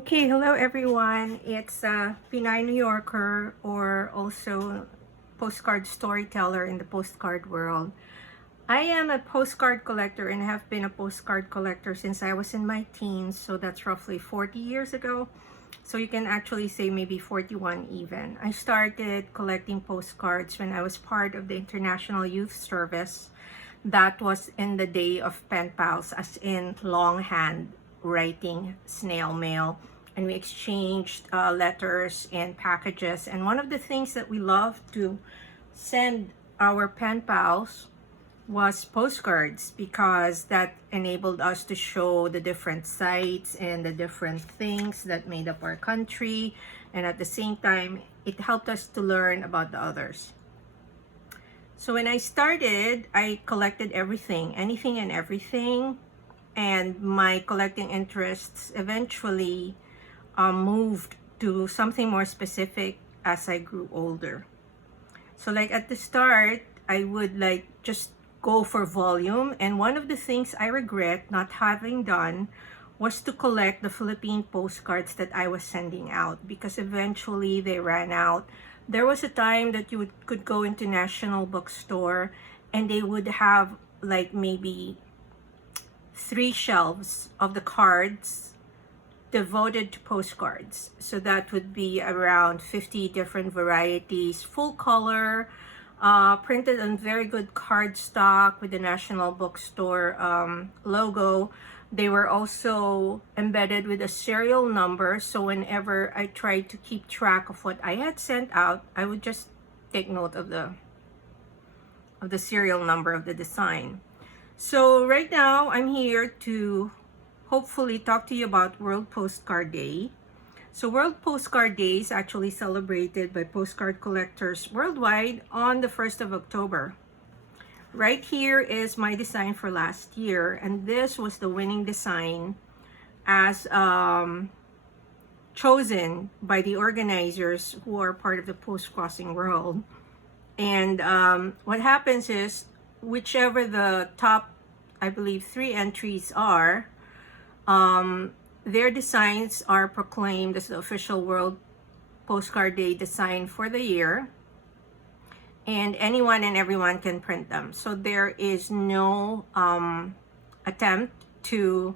Okay, hello everyone. It's Pinay New Yorker, or also postcard storyteller in the postcard world. I am a postcard collector and have been a postcard collector since I was in my teens, so that's roughly 40 years ago. So you can actually say maybe 41 even. I started collecting postcards when I was part of the International Youth Service. That was in the day of pen pals, as in longhand writing, snail mail, and we exchanged letters and packages. And one of the things that we loved to send our pen pals was postcards, because that enabled us to show the different sites and the different things that made up our country, and at the same time it helped us to learn about the others. So when I started, I collected everything, anything and everything, and my collecting interests eventually moved to something more specific as I grew older. So like at the start, I would just go for volume, and one of the things I regret not having done was to collect the Philippine postcards that I was sending out, because eventually they ran out. There was a time that you could go into National Bookstore and they would have maybe 3 shelves of the cards devoted to postcards. So that would be around 50 different varieties, full color, printed on very good cardstock with the National Bookstore logo. They were also embedded with a serial number, so whenever I tried to keep track of what I had sent out, I would just take note of the serial number of the design. So right now, I'm here to hopefully talk to you about World Postcard Day. So World Postcard Day is actually celebrated by postcard collectors worldwide on the 1st of October. Right here is my design for last year, and this was the winning design as chosen by the organizers who are part of the Postcrossing world. And what happens is, whichever the top, I believe, 3 entries are, their designs are proclaimed as the official World Postcard Day design for the year, and anyone and everyone can print them. So there is no attempt to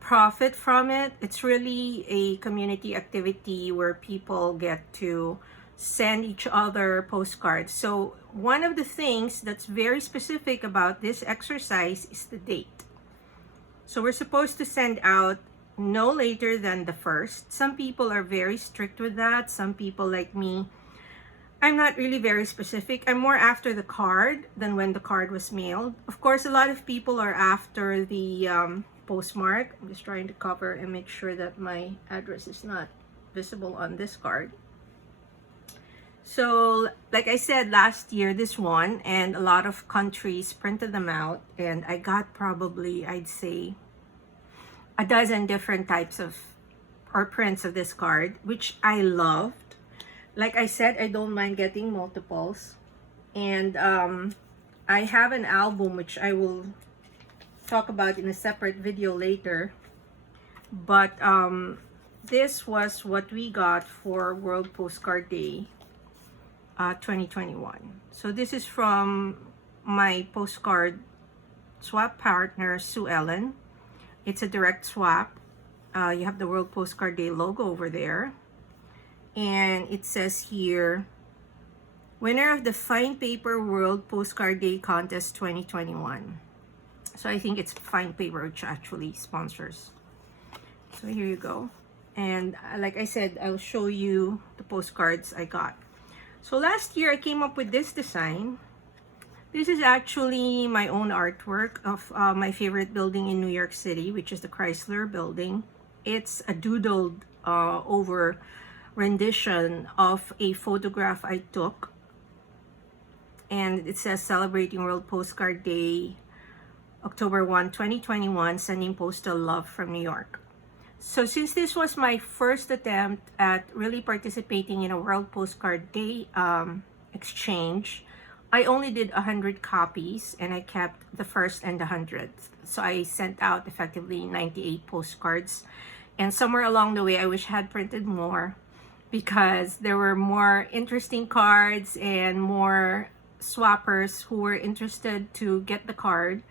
profit from it. It's really a community activity where people get to send each other postcards. So one of the things that's very specific about this exercise is the date. So we're supposed to send out no later than the 1st. Some people are very strict with that. Some people, like me, I'm not really very specific. I'm more after the card than when the card was mailed. Of course, a lot of people are after the postmark. I'm just trying to cover and make sure that my address is not visible on this card. So like I said, last year this won, and a lot of countries printed them out, and I got probably, I'd say, a dozen different types of or prints of this card, which I loved. Like I said, I don't mind getting multiples, and I have an album which I will talk about in a separate video later. But this was what we got for World Postcard Day 2021. So this is from my postcard swap partner, Sue Ellen. It's a direct swap. You have the World Postcard Day logo over there. And it says here, winner of the Fine Paper World Postcard Day Contest 2021. So I think it's Fine Paper which actually sponsors. So here you go. And like I said, I'll show you the postcards I got. So last year I came up with this design. This is actually my own artwork of my favorite building in New York City, which is the Chrysler Building. It's a doodled over rendition of a photograph I took, and it says celebrating World Postcard Day, October 1, 2021, sending postal love from New York. So since this was my first attempt at really participating in a World Postcard Day exchange, I only did 100 copies, and I kept the 1st and the 100th. So I sent out effectively 98 postcards. And somewhere along the way, I wish I had printed more because there were more interesting cards and more swappers who were interested to get the card.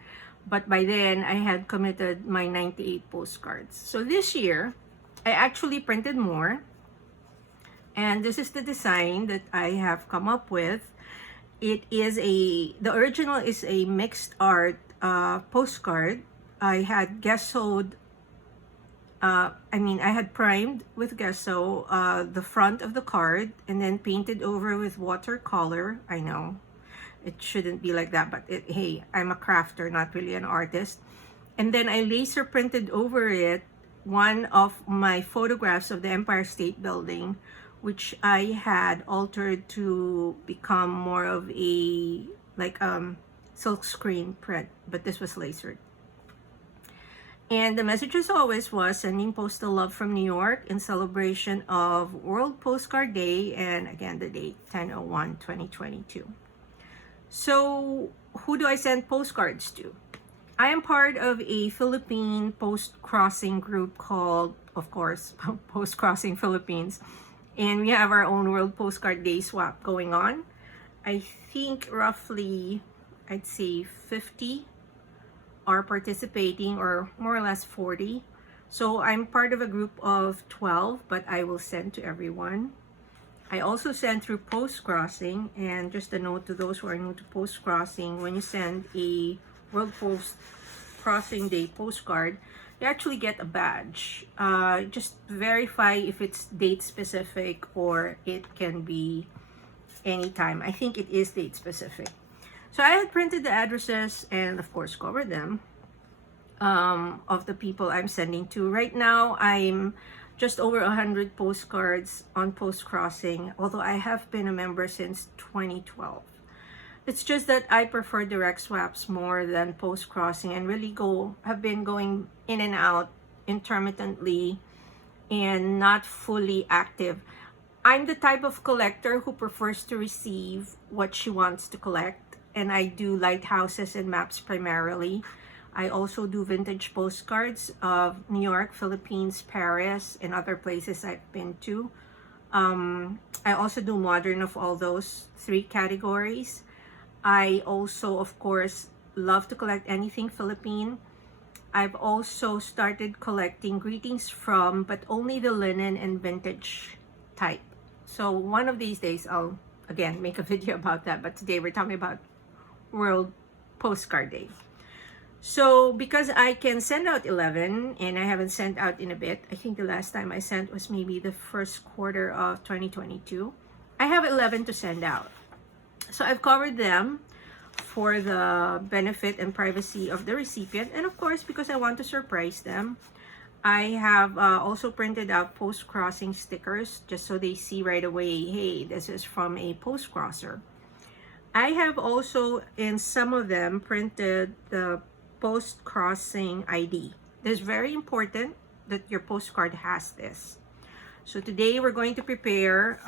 But by then, I had committed my 98 postcards. So this year, I actually printed more. And this is the design that I have come up with. It is the original is a mixed art postcard. I had gessoed, I had primed with gesso the front of the card and then painted over with watercolor. I know it shouldn't be like that, but hey, I'm a crafter, not really an artist. And then I laser printed over it one of my photographs of the Empire State Building, which I had altered to become more of a silk screen print, but this was lasered. And the message as always was sending postal love from New York in celebration of World Postcard Day, and again the date 10/01/2022. So who do I send postcards to? I am part of a Philippine post-crossing group called, of course, Postcrossing Philippines. And we have our own World Postcard Day swap going on. I think roughly, I'd say 50 are participating, or more or less 40. So I'm part of a group of 12, but I will send to everyone. I also send through Postcrossing, and just a note to those who are new to Postcrossing, when you send a World Postcrossing Day postcard, you actually get a badge. Just verify if it's date specific or it can be anytime. I think it is date specific. So I had printed the addresses and of course covered them of the people I'm sending to. Right now I'm just over 100 postcards on Postcrossing, although I have been a member since 2012. It's just that I prefer direct swaps more than Postcrossing, and really have been going in and out intermittently and not fully active. I'm the type of collector who prefers to receive what she wants to collect, and I do lighthouses and maps primarily. I also do vintage postcards of New York, Philippines, Paris, and other places I've been to. I also do modern of all those three categories. I also, of course, love to collect anything Philippine. I've also started collecting greetings from, but only the linen and vintage type. So one of these days, I'll, again, make a video about that. But today we're talking about World Postcard Day. So because I can send out 11, and I haven't sent out in a bit, I think the last time I sent was maybe the first quarter of 2022. I have 11 to send out. So I've covered them for the benefit and privacy of the recipient, and of course because I want to surprise them. I have also printed out Postcrossing stickers just so they see right away, hey, this is from a postcrosser. I have also in some of them printed the Postcrossing ID. It's very important that your postcard has this. So today we're going to prepare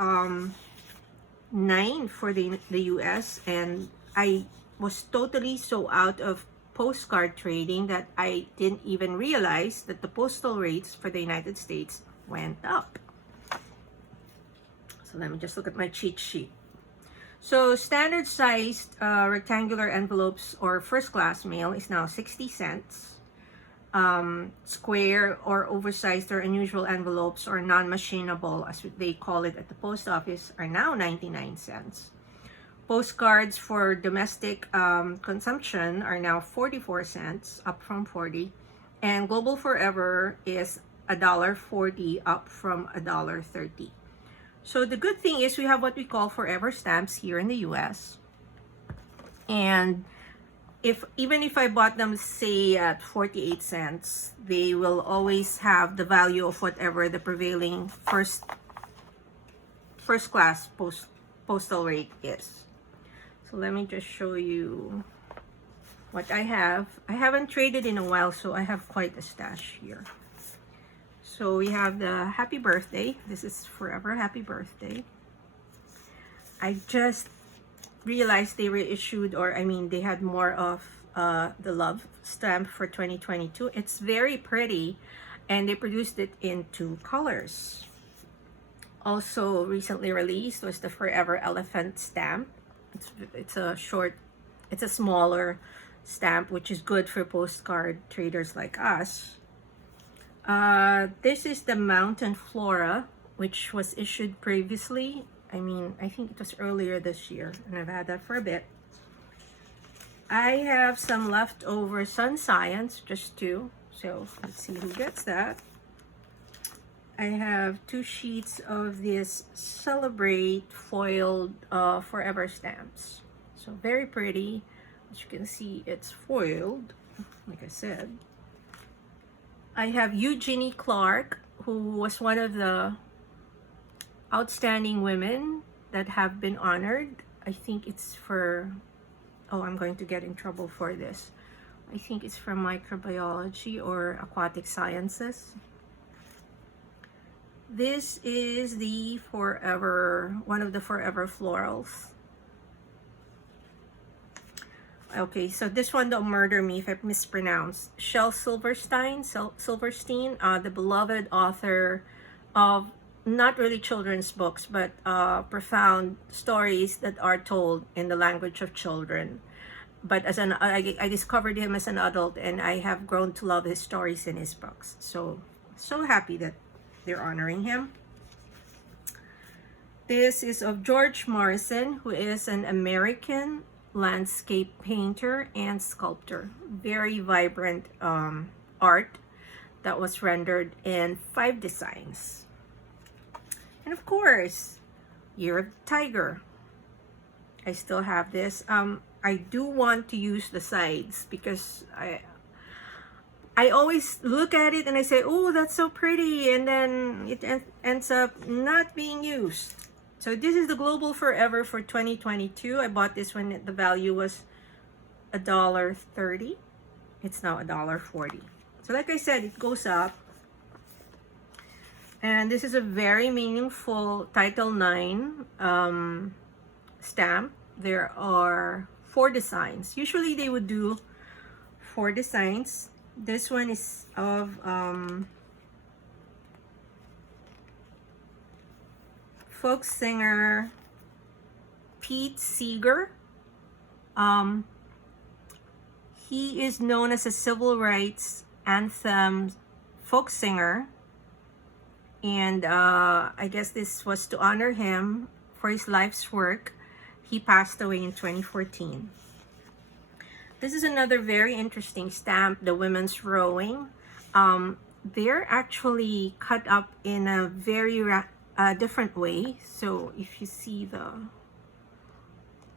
9 for the US, and I was totally so out of postcard trading that I didn't even realize that the postal rates for the United States went up. So let me just look at my cheat sheet. So standard sized rectangular envelopes or first class mail is now 60 cents. Square or oversized or unusual envelopes, or non-machinable as they call it at the post office, are now 99 cents. Postcards for domestic consumption are now 44 cents, up from 40. And Global Forever is $1.40, up from $1.30. So the good thing is we have what we call forever stamps here in the US. And even if I bought them, say, at 48 cents, they will always have the value of whatever the prevailing first class postal rate is. So let me just show you what I have. I haven't traded in a while, so I have quite a stash here. So we have the happy birthday. This is forever happy birthday. I just realized they reissued, or they had more of the love stamp for 2022. It's very pretty. and they produced it in 2 colors. Also recently released was the Forever Elephant stamp. It's a smaller stamp, which is good for postcard traders like us. This is the Mountain Flora, which was issued previously. I think it was earlier this year, and I've had that for a bit. I have some leftover Sun Science, just 2. So let's see who gets that. I have 2 sheets of this Celebrate foiled Forever stamps. So very pretty. As you can see, it's foiled, like I said. I have Eugenie Clark, who was one of the outstanding women that have been honored. I think it's for, oh, I'm going to get in trouble for this. I think it's for microbiology or aquatic sciences. This is the Forever, one of the Forever florals. Okay, so this one, don't murder me if I mispronounce. Shel Silverstein, the beloved author of not really children's books, but profound stories that are told in the language of children. But as I discovered him as an adult, and I have grown to love his stories in his books. So happy that they're honoring him. This is of George Morrison, who is an American landscape painter and sculptor. Very vibrant art that was rendered in 5 designs. And of course, Year of the Tiger. I still have this. I do want to use the sides because I always look at it and I say, oh, that's so pretty, and then it ends up not being used. So this is the Global Forever for 2022. I bought this when the value was $1.30. It's now $1.40. So like I said, it goes up. And this is a very meaningful Title IX stamp. There are 4 designs. Usually they would do 4 designs. This one is of folk singer Pete Seeger. He is known as a civil rights anthem folk singer, and I guess this was to honor him for his life's work. He passed away in 2014. This is another very interesting stamp, the Women's Rowing. They're actually cut up in a very different way. So if you see the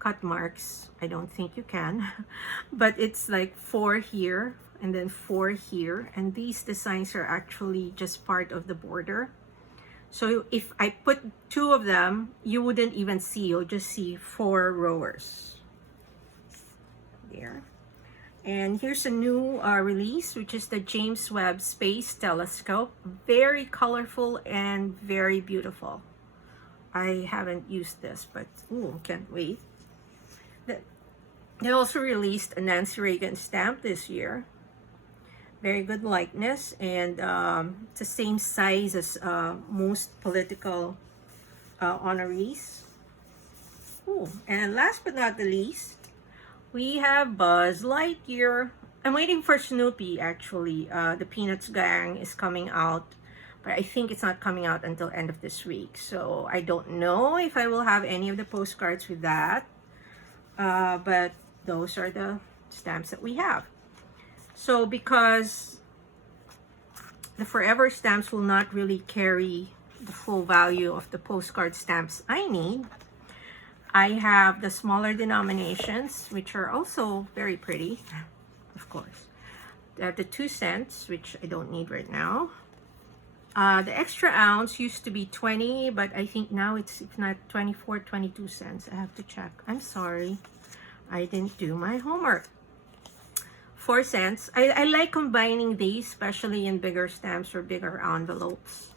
cut marks, I don't think you can, but it's like 4 here and then 4 here. And these designs are actually just part of the border. So if I put 2 of them, you wouldn't even see, you'll just see 4 rowers there. And here's a new release, which is the James Webb Space Telescope. Very colorful and very beautiful. I haven't used this, but ooh, can't wait. They also released a Nancy Reagan stamp this year. Very good likeness, and it's the same size as most political honorees. Ooh, and last but not the least, we have Buzz Lightyear. I'm waiting for Snoopy, actually. The Peanuts gang is coming out, but I think it's not coming out until end of this week. So I don't know if I will have any of the postcards with that. But those are the stamps that we have. So because the Forever stamps will not really carry the full value of the postcard stamps I need, I have the smaller denominations, which are also very pretty, of course. I have the 2 cents, which I don't need right now. The extra ounce used to be 20, but I think now it's, if not 24, 22 cents. I have to check. I'm sorry. I didn't do my homework. 4 cents. I like combining these, especially in bigger stamps or bigger envelopes.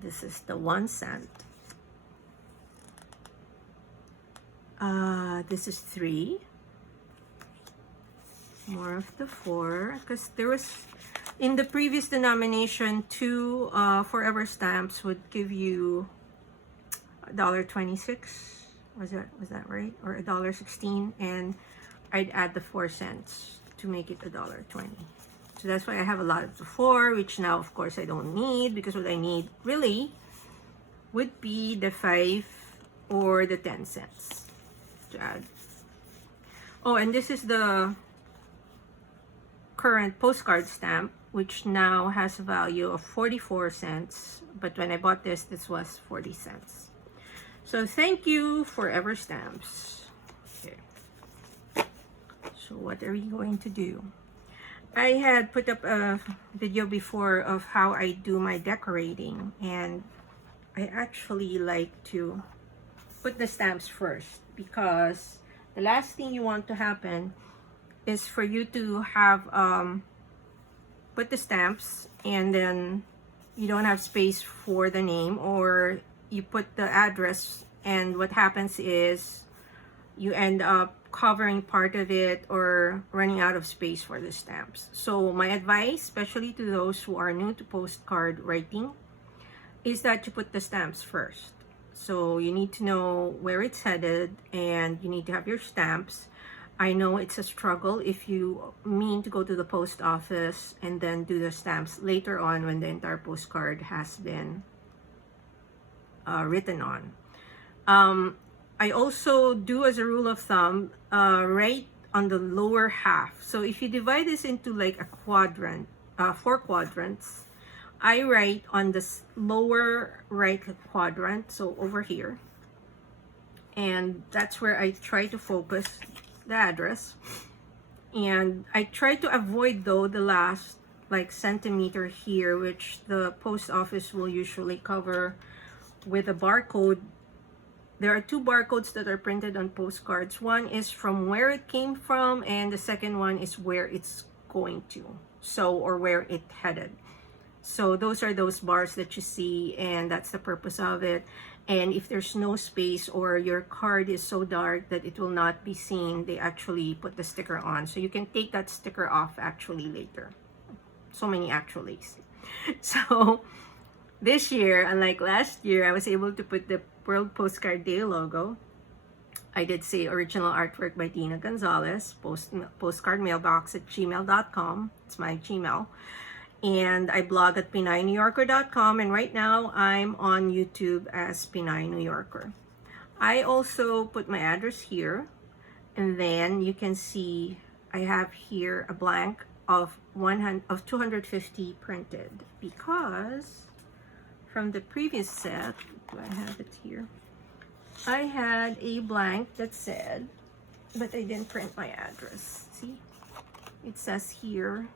This is the 1 cent. This is 3. More of the 4, because there was In the previous denomination, 2 forever stamps would give you $1.26. Was that right? Or $1.16, and I'd add the 4 cents to make it $1.20. So that's why I have a lot of the 4, which now of course I don't need, because what I need really would be the 5 or the 10 cents to add. Oh, and this is the current postcard stamp, which now has a value of 44 cents, but when I bought this was 40 cents. So thank you, Forever Stamps. Okay. So what are we going to do? I had put up a video before of how I do my decorating, and I actually like to put the stamps first, because the last thing you want to happen is for you to have put the stamps and then you don't have space for the name, or you put the address, and what happens is you end up covering part of it or running out of space for the stamps. So my advice, especially to those who are new to postcard writing, is that you put the stamps first. So you need to know where it's headed, and you need to have your stamps. I know it's a struggle if you mean to go to the post office and then do the stamps later on when the entire postcard has been written on. I also do, as a rule of thumb, write on the lower half. So if you divide this into like a quadrant, 4 quadrants, I write on the lower right quadrant, so over here, and that's where I try to focus the address. And I try to avoid, though, the last like centimeter here, which the post office will usually cover with a barcode. There are 2 barcodes that are printed on postcards. One is from where it came from, and the second one is where it's going to, so, or where it headed. So those are those bars that you see, and that's the purpose of it. And if there's no space, or your card is so dark that it will not be seen, they actually put the sticker on. So you can take that sticker off actually later. So many actuallys. So this year, unlike last year, I was able to put the World Postcard Day logo. I did say original artwork by Dina Gonzalez, postcardmailbox@gmail.com. It's my Gmail. And I blog at PinayNewYorker.com, and right now I'm on YouTube as Pinay New Yorker. I also put my address here, and then you can see I have here a blank of 250 printed, because from the previous set, do I have it here? I had a blank that said, but I didn't print my address. See, it says here,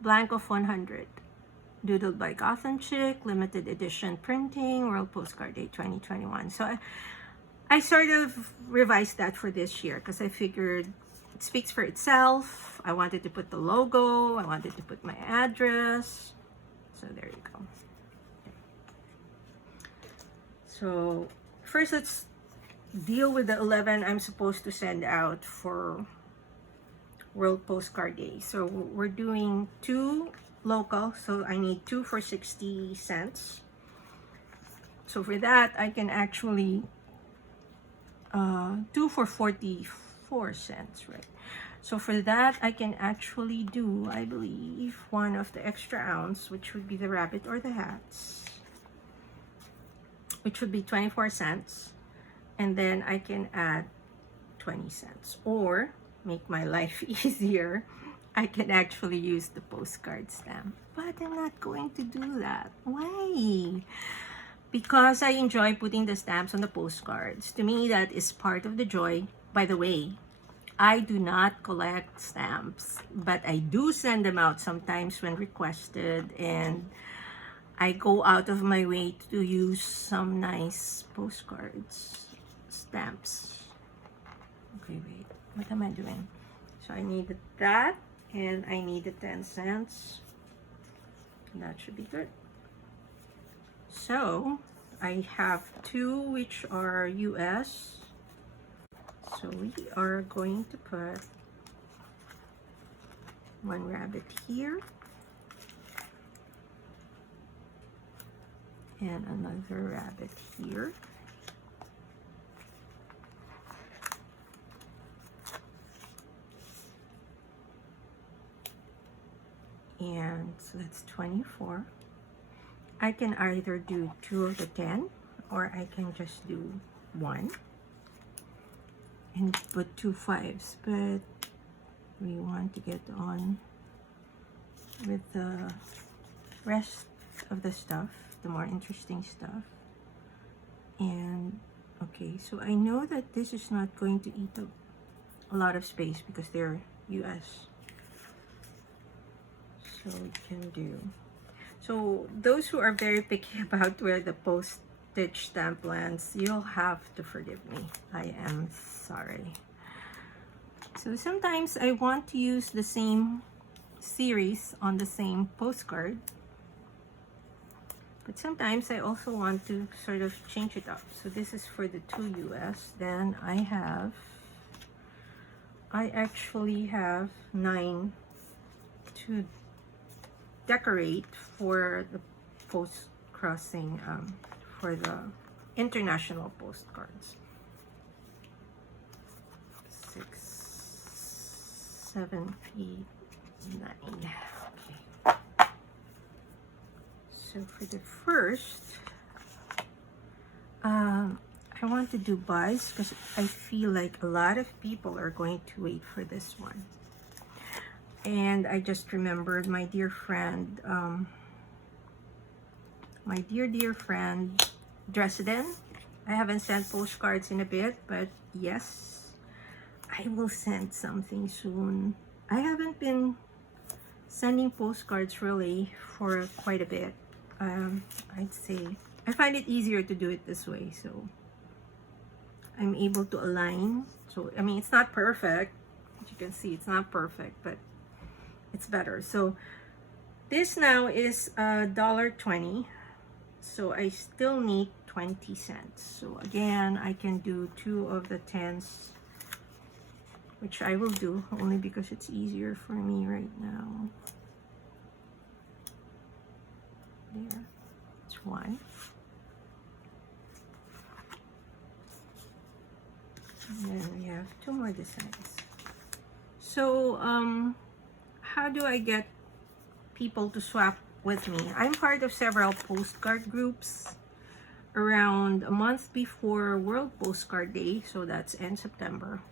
blank of 100, doodled by Gotham Chick, limited edition printing, World Postcard Day 2021. So I sort of revised that for this year, because I figured it speaks for itself. I wanted to put the logo, I wanted to put my address. So there you go. So first, let's deal with the 11 I'm supposed to send out for World Postcard Day. So we're doing 2 local, so I need 2 for 60 cents. So for that, I can actually 2 for 44 cents, right? So for that, I can actually do, I believe, 1 of the extra ounce, which would be the rabbit or the hats, which would be 24 cents. And then I can add 20 cents. Or, make my life easier, I can actually use the postcard stamp. But I'm not going to do that. Why? Because I enjoy putting the stamps on the postcards. To me, that is part of the joy. By the way, I do not collect stamps, but I do send them out sometimes when requested, and I go out of my way to use some nice postcards, stamps. Okay, wait, what am I doing? So I needed that, and I needed 10 cents. That should be good. So I have 2 which are US. So we are going to put one rabbit here, and another rabbit here. And so that's 24. I can either do 2 of the 10, or I can just do 1 and put 2 5s, but we want to get on with the rest of the stuff, the more interesting stuff. And okay, so I know that this is not going to eat up a lot of space because they're US. So we can do, so those who are very picky about where the postage stamp lands, you'll have to forgive me. I am sorry. So sometimes I want to use the same series on the same postcard, but sometimes I also want to sort of change it up. So this is for the 2 US. Then I actually have 9 to decorate for the Postcrossing, for the international postcards. 6, 7, 8, 9. Okay. So for the first, I want to do buys because I feel like a lot of people are going to wait for this one. And I just remembered my dear friend, my dear friend, Dresden. I haven't sent postcards in a bit, but yes, I will send something soon. I haven't been sending postcards really for quite a bit. I'd say I find it easier to do it this way, so I'm able to align. So I mean, it's not perfect. As you can see, it's not perfect, but it's better. So this now is $1.20, so I still need 20 cents. So again, I can do 2 of the 10s, which I will do only because it's easier for me right now. There, it's 1. And then we have 2 more designs. So how do I get people to swap with me? I'm part of several postcard groups. Around a month before World Postcard Day, so that's end September,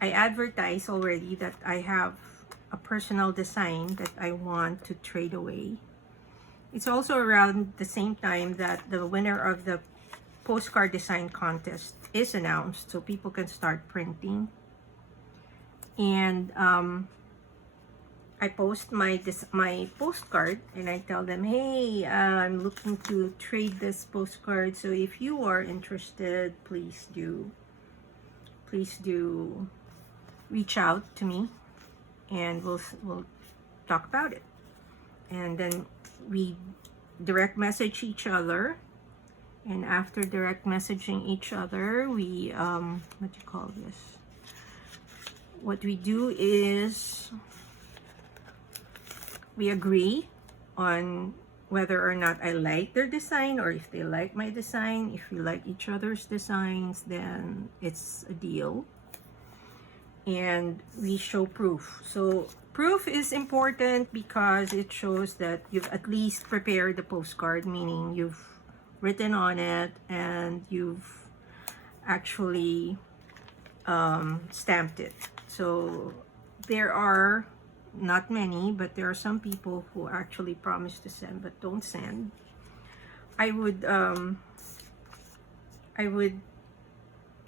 I advertise already that I have a personal design that I want to trade away. It's also around the same time that the winner of the postcard design contest is announced, so people can start printing. And I post my postcard and I tell them, hey, I'm looking to trade this postcard, so if you are interested, please do reach out to me and we'll talk about it. And then we direct message each other, and after direct messaging each other, we what do you call this, what we do is we agree on whether or not I like their design or if they like my design. If we like each other's designs, then it's a deal. And we show proof. So proof is important because it shows that you've at least prepared the postcard, meaning you've written on it and you've actually stamped it. So there are not many, but there are some people who actually promise to send but don't send. I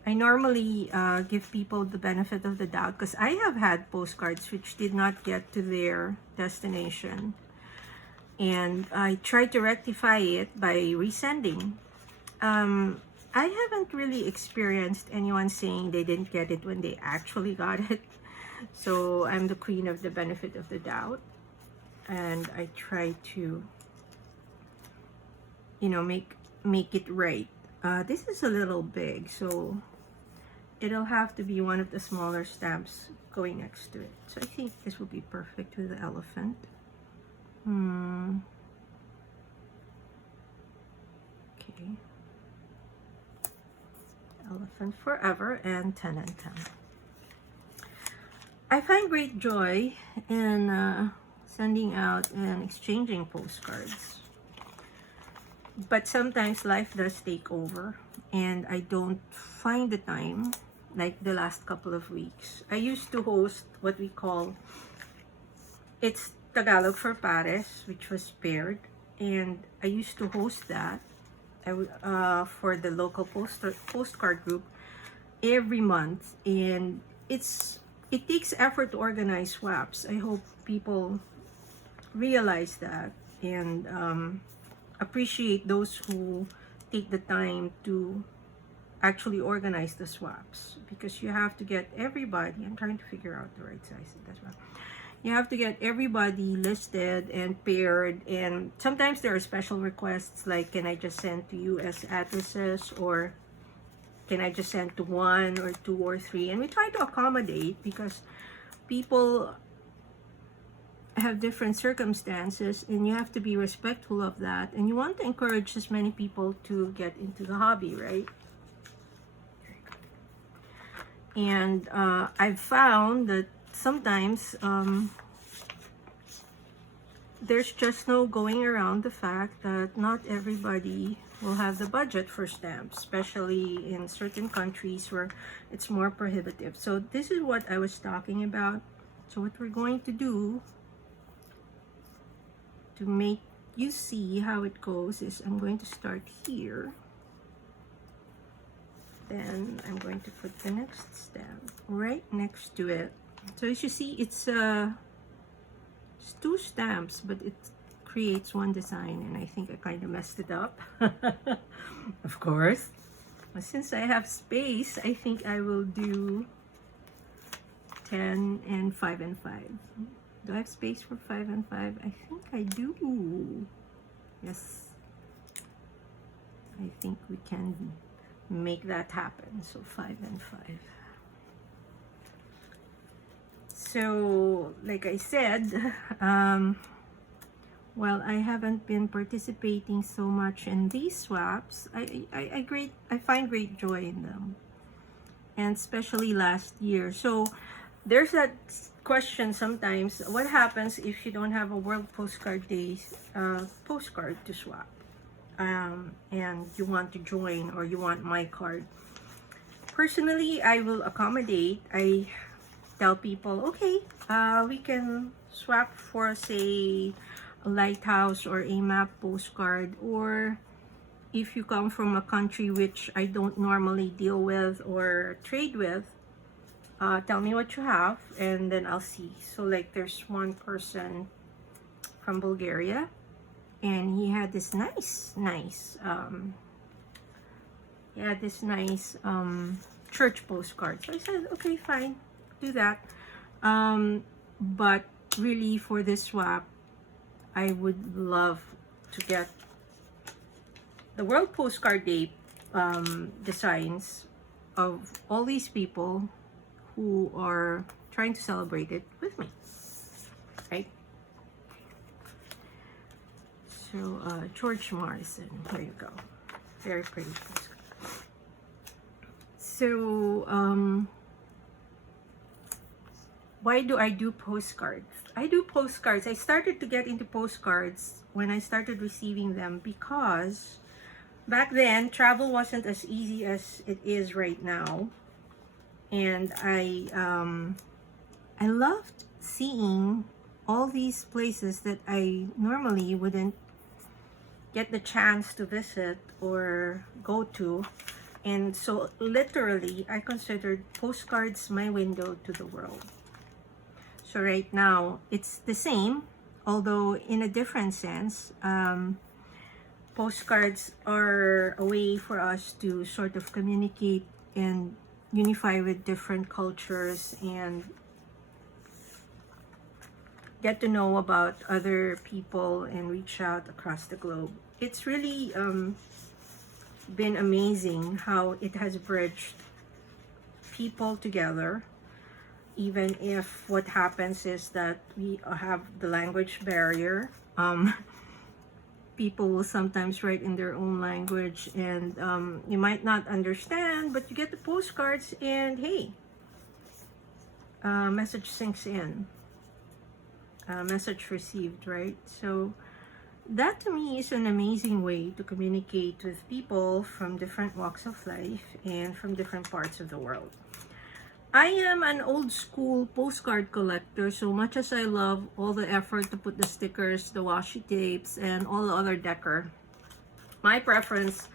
normally give people the benefit of the doubt because I have had postcards which did not get to their destination, and I tried to rectify it by resending. I haven't really experienced anyone saying they didn't get it when they actually got it. So I'm the queen of the benefit of the doubt, and I try to, you know, make it right. This is a little big, so it'll have to be one of the smaller stamps going next to it. So I think this will be perfect with the elephant. Okay. Elephant forever and 10 and 10. I find great joy in sending out and exchanging postcards. But sometimes life does take over and I don't find the time, like the last couple of weeks. I used to host what we call, it's Tagalog for Pares, which was paired, and I used to host that for the local postcard group every month, and it takes effort to organize swaps. I hope people realize that and appreciate those who take the time to actually organize the swaps, because you have to get everybody, I'm trying to figure out the right size as well. You have to get everybody listed and paired, and sometimes there are special requests like, can I just send to US addresses, or can I just send to 1 or 2 or 3, and we try to accommodate because people have different circumstances and you have to be respectful of that, and you want to encourage as many people to get into the hobby, right? And I've found that sometimes there's just no going around the fact that not everybody will have the budget for stamps, especially in certain countries where it's more prohibitive. So this is what I was talking about. So what we're going to do to make you see how it goes is I'm going to start here. Then I'm going to put the next stamp right next to it. So as you see, it's 2 stamps, but it creates one design, and I think I kind of messed it up. Of course. But since I have space, I think I will do 10 and 5 and 5. Do I have space for 5 and 5? I think I do. Yes. I think we can make that happen. So 5 and 5. So, like I said, while I haven't been participating so much in these swaps, I find great joy in them, and especially last year. So there's that question sometimes: what happens if you don't have a World Postcard Day postcard to swap, and you want to join or you want my card? Personally, I will accommodate. I tell people, okay, we can swap for, say, a lighthouse or a map postcard, or if you come from a country which I don't normally deal with or trade with, tell me what you have and then I'll see. So like there's one person from Bulgaria and he had this nice church postcard. So I said, okay, fine, do that. But really for this swap, I would love to get the World Postcard Day designs of all these people who are trying to celebrate it with me, right? So George Morrison, here you go, very pretty postcard. So why do I do postcards? I do postcards. I started to get into postcards when I started receiving them because back then travel wasn't as easy as it is right now, and I loved seeing all these places that I normally wouldn't get the chance to visit or go to. And so literally I considered postcards my window to the world. So right now it's the same, although in a different sense. Postcards are a way for us to sort of communicate and unify with different cultures and get to know about other people and reach out across the globe. It's really been amazing how it has bridged people together, even if what happens is that we have the language barrier. People will sometimes write in their own language, and you might not understand, but you get the postcards, and hey, message sinks in, message received, right? So that to me is an amazing way to communicate with people from different walks of life and from different parts of the world. I am an old school postcard collector, so much as I love all the effort to put the stickers, the washi tapes, and all the other decor, my preference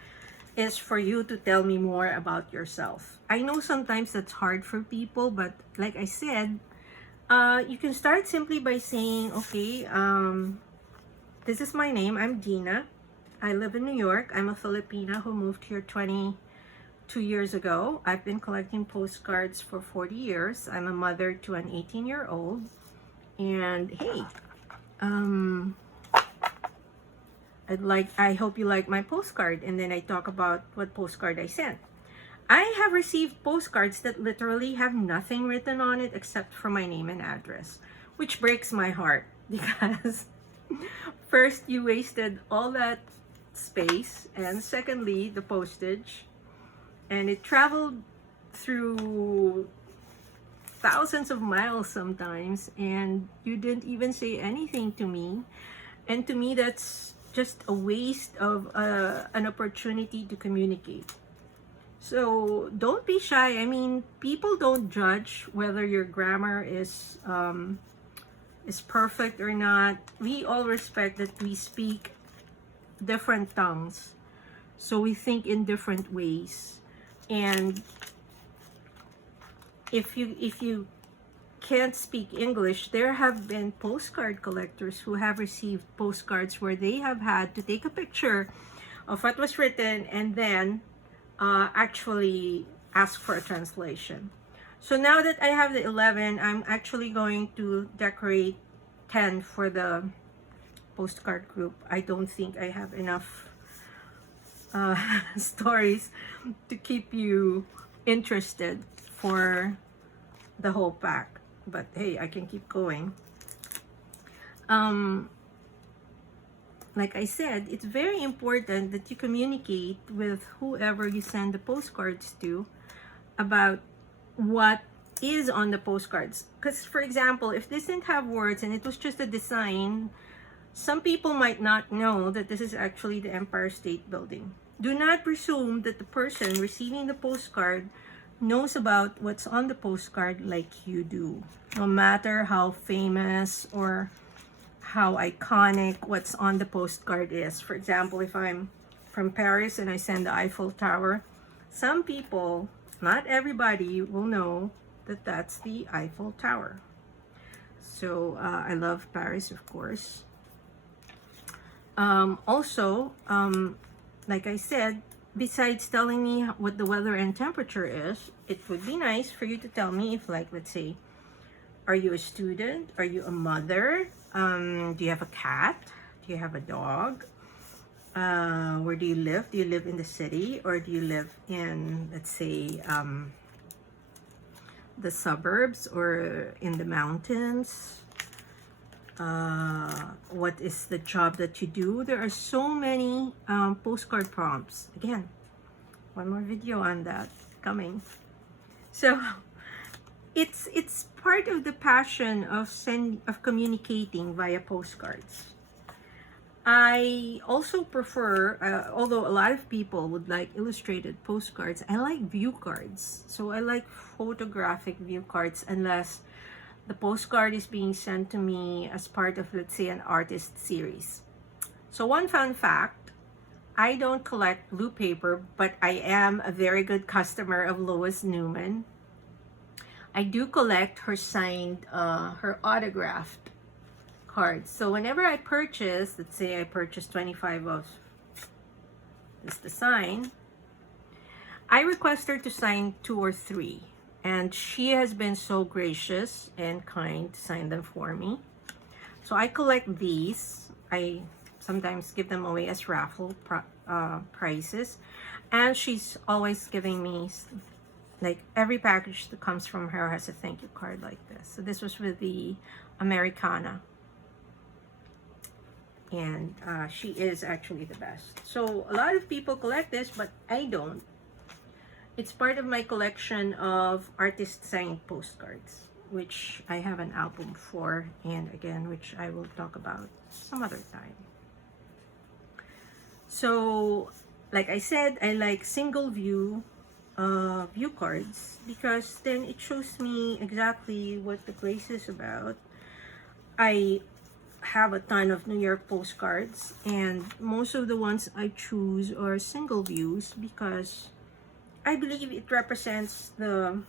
is for you to tell me more about yourself. I know sometimes that's hard for people, but like I said, you can start simply by saying, okay, this is my name, I'm Dina. I live in New York. I'm a Filipina who moved here 22 years ago. I've been collecting postcards for 40 years. I'm a mother to an 18-year-old. And hey, I hope you like my postcard. And then I talk about what postcard I sent. I have received postcards that literally have nothing written on it except for my name and address, which breaks my heart because first, you wasted all that space, and secondly, the postage, and it traveled through thousands of miles sometimes, and you didn't even say anything to me. And to me, that's just a waste of an opportunity to communicate. So don't be shy. I mean, people don't judge whether your grammar is perfect or not. We all respect that we speak different tongues, so we think in different ways. And if you can't speak English, there have been postcard collectors who have received postcards where they have had to take a picture of what was written and then actually ask for a translation. So now that I have the 11, I'm actually going to decorate 10 for the postcard group. I don't think I have enough stories to keep you interested for the whole pack. But hey, I can keep going. Like I said, it's very important that you communicate with whoever you send the postcards to about what is on the postcards. Because for example, if this didn't have words and it was just a design, some people might not know that this is actually the Empire State Building. Do not presume that the person receiving the postcard knows about what's on the postcard like you do, no matter how famous or how iconic what's on the postcard is. For example, if I'm from Paris and I send the Eiffel Tower, some people, not everybody, will know that that's the Eiffel Tower. So I love Paris, of course. Also, like I said, besides telling me what the weather and temperature is, it would be nice for you to tell me if, like, let's say, are you a student? Are you a mother? Do you have a cat? Do you have a dog? Where do you live? Do you live in the city, or do you live in, let's say, the suburbs or in the mountains? What is the job that you do? There are so many postcard prompts. Again, one more video on that coming. So it's part of the passion of communicating via postcards. I also prefer, although a lot of people would like illustrated postcards, I like view cards. So I like photographic view cards, unless the postcard is being sent to me as part of, let's say, an artist series. So one fun fact, I don't collect blue paper, but I am a very good customer of Lois Newman. I do collect her signed, her autographed cards. So whenever I purchase, let's say I purchase 25 of this design, I request her to sign 2 or 3. And she has been so gracious and kind to sign them for me. So I collect these. I sometimes give them away as raffle prizes. And she's always giving me like every package that comes from her has a thank you card like this. So this was with the Americana, and she is actually the best. So a lot of people collect this, but I don't. It's part of my collection of artist signed postcards, which I have an album for, and again, which I will talk about some other time. So like I said, I like single view cards, because then it shows me exactly what the place is about. I have a ton of New York postcards, and most of the ones I choose are single views because I believe it represents the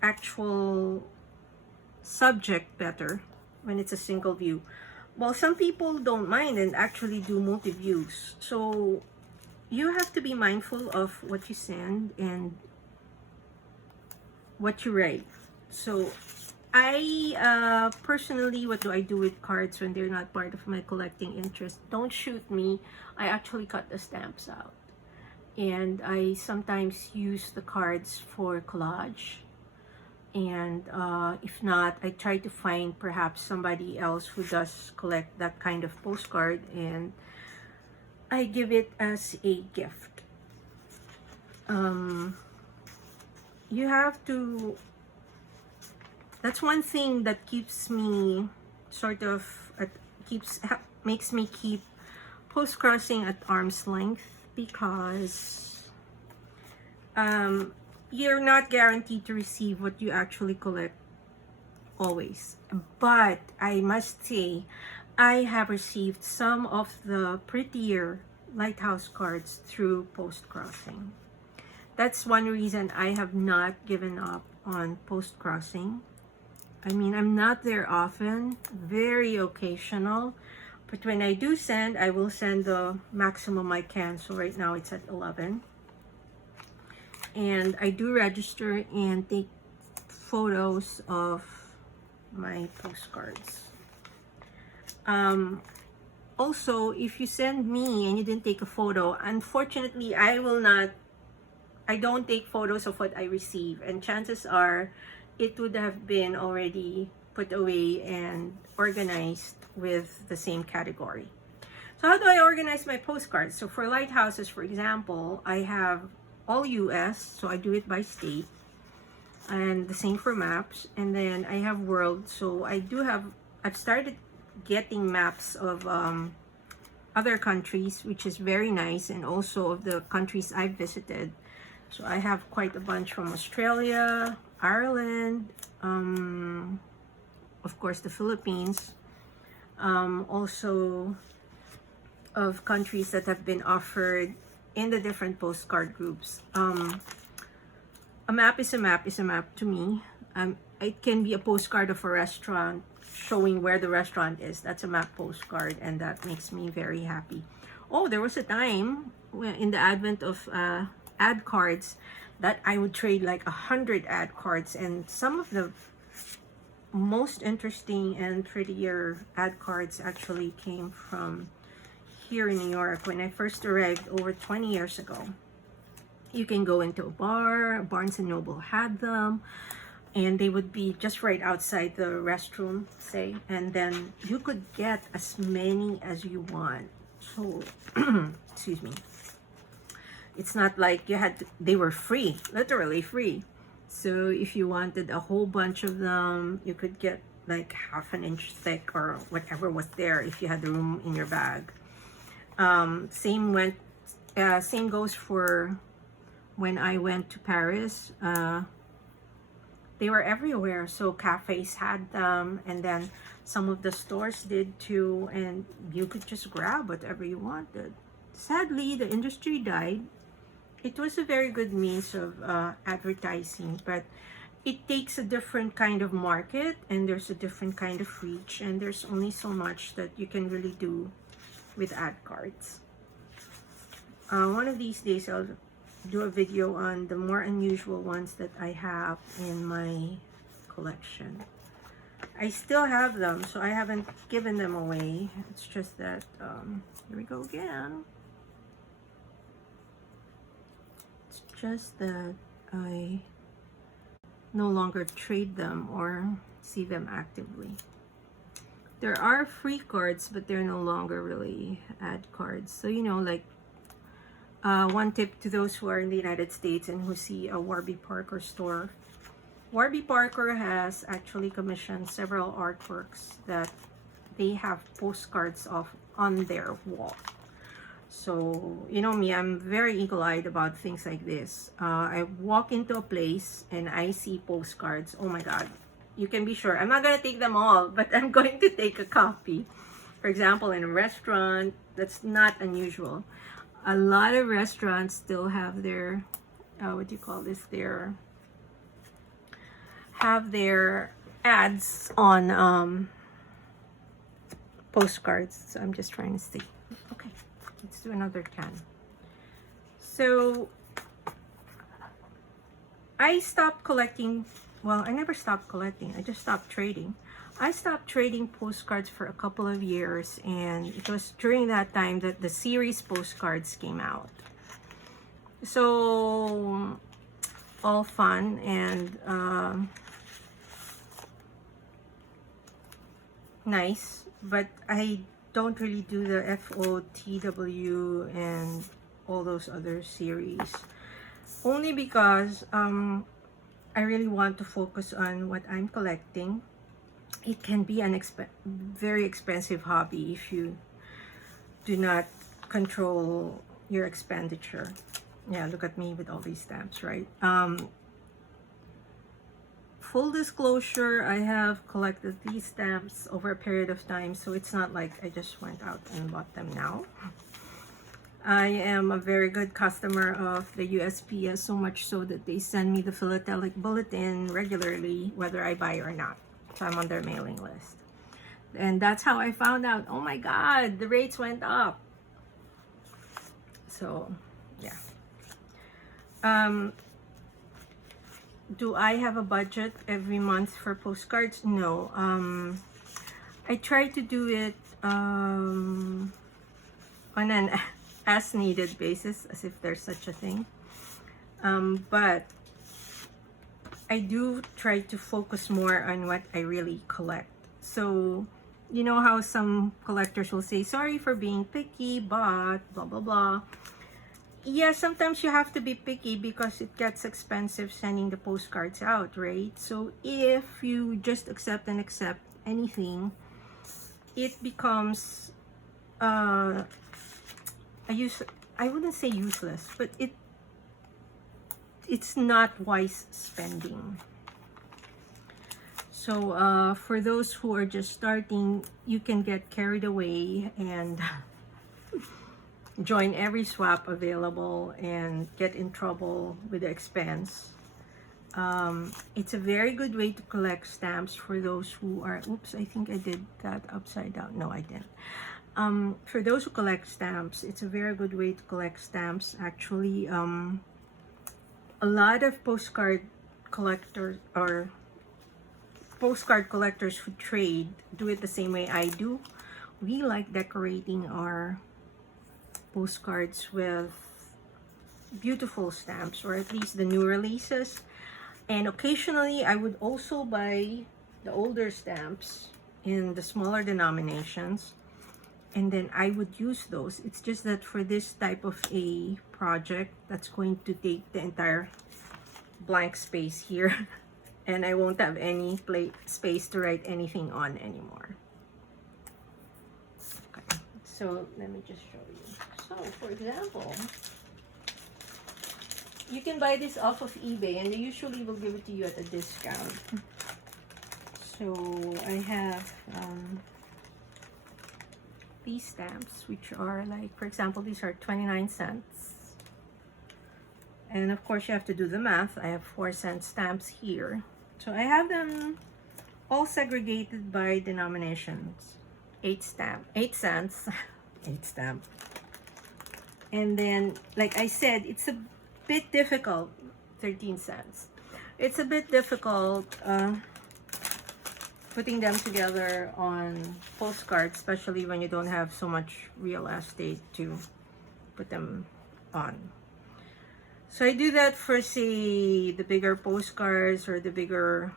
actual subject better when it's a single view. Well, some people don't mind and actually do multi-views. So you have to be mindful of what you send and what you write. So I personally, what do I do with cards when they're not part of my collecting interest? Don't shoot me. I actually cut the stamps out. And I sometimes use the cards for collage. And if not, I try to find perhaps somebody else who does collect that kind of postcard, and I give it as a gift. You have to, that's one thing that keeps me sort of, makes me keep Postcrossing at arm's length, because you're not guaranteed to receive what you actually collect always. But I must say, I have received some of the prettier lighthouse cards through Postcrossing. That's one reason I have not given up on Postcrossing. I mean, I'm not there often, very occasional, but when I do send, I will send the maximum I can. So right now it's at 11. And I do register and take photos of my postcards. Also, if you send me and you didn't take a photo, unfortunately, I don't take photos of what I receive, and chances are it would have been already put away and organized with the same category. So how do I organize my postcards? So for lighthouses, for example, I have all US, so I do it by state, and the same for maps. And then I have world, so I've started getting maps of other countries, which is very nice, and also of the countries I've visited. So I have quite a bunch from Australia, Ireland, of course the Philippines, also of countries that have been offered in the different postcard groups. A map is a map is a map to me. It can be a postcard of a restaurant showing where the restaurant is. That's a map postcard, and that makes me very happy. Oh, there was a time in the advent of ad cards that I would trade like 100 ad cards, and some of the most interesting and prettier ad cards actually came from here in New York when I first arrived over 20 years ago. You can go into a bar, Barnes and Noble had them, and they would be just right outside the restroom, say, and then you could get as many as you want. So, excuse me. It's not like they were free, literally free. So if you wanted a whole bunch of them, you could get like half an inch thick or whatever was there if you had the room in your bag. Same goes for when I went to Paris. They were everywhere, so cafes had them, and then some of the stores did too, and you could just grab whatever you wanted. Sadly, the industry died. It was a very good means of advertising, but it takes a different kind of market, and there's a different kind of reach, and there's only so much that you can really do with ad cards. One of these days I'll do a video on the more unusual ones that I have in my collection. I still have them, so I haven't given them away. It's just that, here we go again. It's just that I no longer trade them or see them actively. There are free cards, but they're no longer really ad cards. So, you know, like one tip to those who are in the United States and who see a Warby Parker store. Warby Parker has actually commissioned several artworks that they have postcards of on their wall. So, you know me, I'm very eagle-eyed about things like this. I walk into a place and I see postcards. Oh my God. You can be sure. I'm not going to take them all, but I'm going to take a copy. For example, in a restaurant, that's not unusual. A lot of restaurants still have their, what do you call this? Have their ads on postcards. So I'm just trying to see. Okay, let's do another can. So I stopped collecting. Well, I never stopped collecting. I just stopped trading. I stopped trading postcards for a couple of years, and it was during that time that the series postcards came out. So all fun and nice, but I don't really do the FOTW and all those other series, only because I really want to focus on what I'm collecting. It can be an very expensive hobby if you do not control your expenditure. Yeah, look at me with all these stamps, right? Full disclosure, I have collected these stamps over a period of time, so it's not like I just went out and bought them now. I am a very good customer of the USPS, so much so that they send me the philatelic bulletin regularly, whether I buy or not. So I'm on their mailing list. And that's how I found out, oh my God, the rates went up. So, yeah. Do I have a budget every month for postcards? No. I try to do it on an as needed basis, as if there's such a thing. But I do try to focus more on what I really collect. So, you know how some collectors will say, sorry for being picky, but blah, blah, blah. Yeah, sometimes you have to be picky because it gets expensive sending the postcards out, right? So if you just accept anything, it becomes I wouldn't say useless, but it's not wise spending. So for those who are just starting, you can get carried away and join every swap available and get in trouble with the expense. It's a very good way to collect stamps for those who are, oops, I think I did that upside down. No, I didn't. For those who collect stamps, it's a very good way to collect stamps. Actually, a lot of postcard collectors who trade do it the same way I do. We like decorating our postcards with beautiful stamps, or at least the new releases. And occasionally I would also buy the older stamps in the smaller denominations, and then I would use those. It's just that for this type of a project, that's going to take the entire blank space here and I won't have any space to write anything on anymore. Okay, so let me just show you. So for example, you can buy this off of eBay and they usually will give it to you at a discount. So I have these stamps, which are like, for example, these are 29 cents. And of course you have to do the math. I have 4-cent stamps here. So I have them all segregated by denominations. 8 cents, 8 stamp. And then, like I said, it's a bit difficult, 13 cents. It's a bit difficult putting them together on postcards, especially when you don't have so much real estate to put them on. So I do that for, say, the bigger postcards or the bigger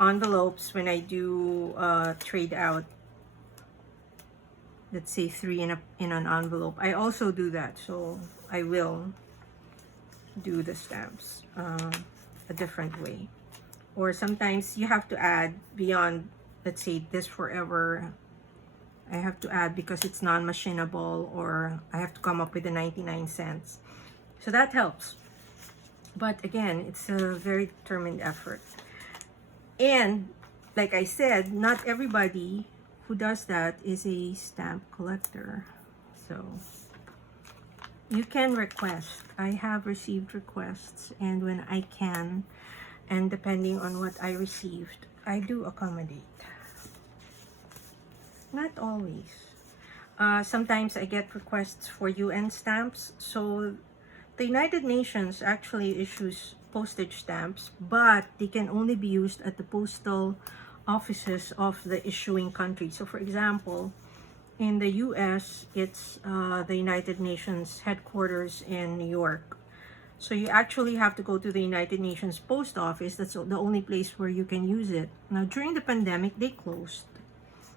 envelopes when I do trade out, let's say 3 in an envelope. I also do that, so I will do the stamps a different way. Or sometimes you have to add beyond, let's say this forever, I have to add because it's non-machinable, or I have to come up with the 99 cents. So that helps. But again, it's a very determined effort. And like I said, not everybody who does that is a stamp collector. So you can request. I have received requests, and when I can, and depending on what I received, I do accommodate. Not always. Sometimes I get requests for UN stamps. So the United Nations actually issues postage stamps, but they can only be used at the postal offices of the issuing country. So for example, in the US, it's the United Nations headquarters in New York. So you actually have to go to the United Nations post office. That's the only place where you can use it. Now, during the pandemic, they closed.